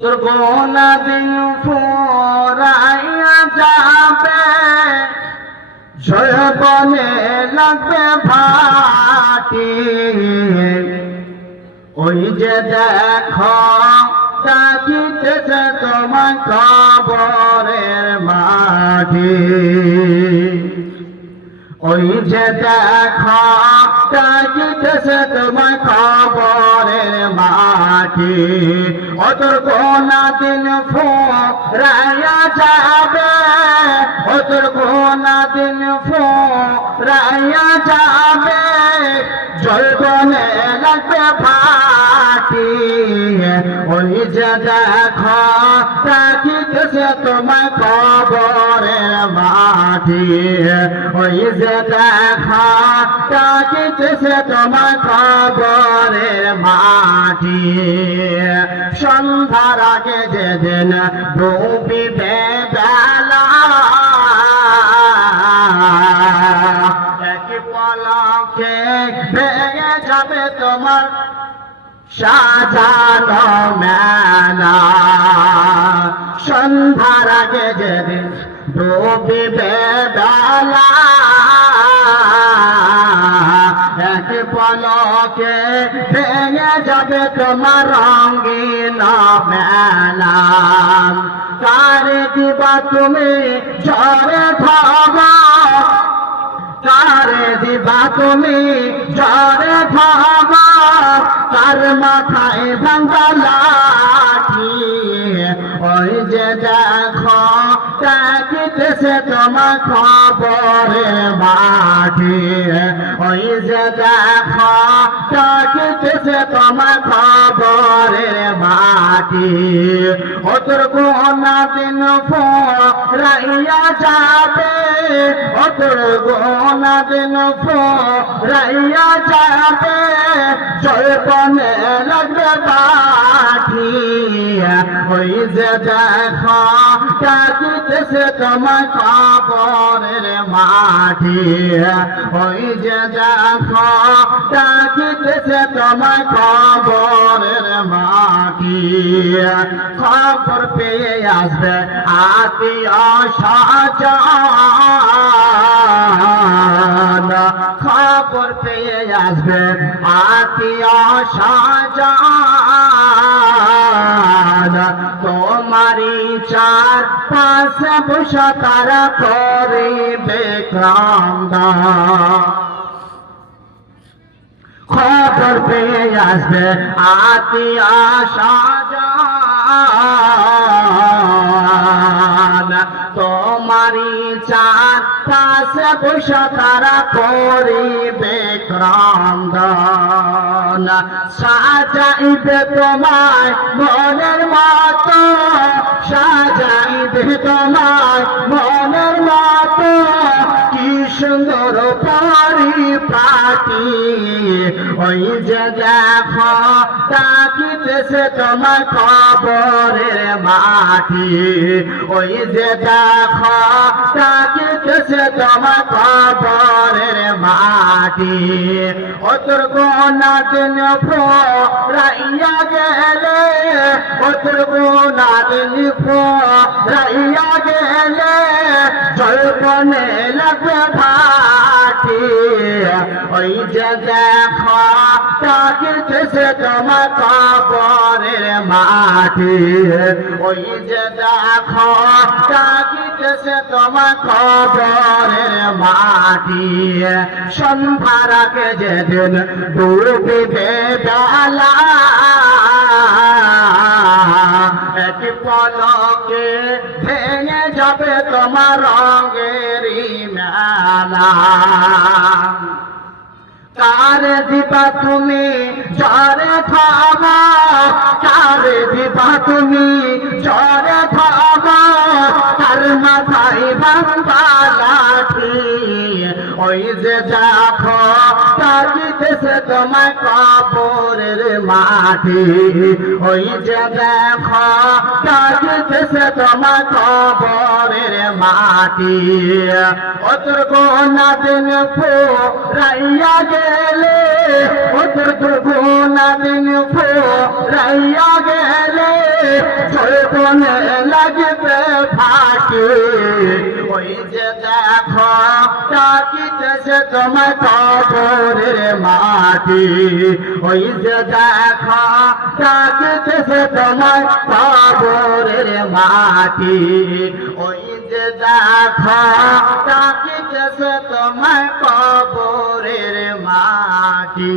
তোর গোনা দিন ফুরাইয়া যাবে, যৌবনে লাগবে ভাটি। ওই যে দেখো ডাকিতেছে তোমার কবরের মাটি। ওই যে দেখো ডাকিতেছে তোমার কবরের মাটি। ও তোর গোনা দিন ফুরাইয়া যাবে, ও তোর গোনা দিন ফুরাইয়া যাবে, যৌবনে লাগবে ভাটি। ওই যে দেখো ডাকিতেছে তোমার কবরের মাটি। ওই যে দেখো ডাকিতেছে তোমার কবরের মাটি। সন্ধ্যার আগে যেদিন ডুবিবে বেলা, এক পলকে ভেঙে যাবে তোমার সাজানো মেলা। সন্ধ্যার আগে যেদিন ডুবিবে বেলা, এক পলকে ভেঙে যাবে তোমার রঙিন মেলা। কারে দিবা তুমি ঝরে থামা, কারে দিবা তুমি ঝরে থামা, কার মাথায় ভাঙা লাঠি। ওই যে দেখো ডাকিতেছে তোমার কবরের মাটি। ওই যে দেখো ডাকিতেছে তোমার কবরের মাটি। ও তোর গোনা দিন ফুরাইয়া যাবে, ও তোর গোনা দিন ফুরাইয়া যাবে, যৌবনে লাগবে ভাটি। ওই যে দেখো ডাকিতেছে তোমার কবরের মাটি। ওই যে দেখো ডাকিতেছে তোমার কবরের মাটি। খবর পেয়ে আসবে আত্মীয় স্বজন, খবর পেয়ে আসবে আত্মীয় স্বজন। তোমারই চার পাশে বসে তারা করিবে ক্রন্দন। খবর পেয়ে আসবে আত্মীয় স্বজন, তোমারই চার পাশে বসে তারা করিবে ক্রন্দন। সাজাইবে তোমায় মনের মতো, সাজাইবে তোমায় মনের মতো, কি সুন্দর পরিপাটি। ওই যে দেখো ডাকিতেছে তোমার কবরের মাটি। ওই যে দেখো ডাকিতেছে তোমার কবরের মাটি। ও তোর গোনা দিন ফুরাইয়া গেলে, ও তোর গোনা দিন ফুরাইয়া গেলে, যৌবনে লাগবে ভাটি। ওই যে দেখো ডাকিতেছে তোমার কবরের মাটি। ওই যে দেখো ডাকিতেছে তোমার কবরের মাটি। সন্ধ্যার আগে যেদিন ডুবিবে বেলা, এক পলকে ভেঙে যাবে তোমার রঙেরই মেলা। কারে দিবা তুমি ঝরে থামা, কারে দিবা তুমি ঝরে থামা, তার মাথায় ভাঙা লাঠি। ওই ওই যে দেখো ডাকিতেছে তোমায় কবরের মাটি, ওই যে দেখো ডাকিতেছে তোমায় কবরের মাটি। ওতর গোনা দিন ফুরাইয়া গেলে, ওতর গোনা দিন ফুরাইয়া গেলে চৈতনে লাগবে ফাঁকি। ওই যে দেখো ডাকিতেছে তোমায় কবরের মাটি, ওই যে দেখো ডাকিতেছে তোমায় কবরের মাটি, ওই যে দেখো ডাকিতেছে তোমায় কবরের মাটি।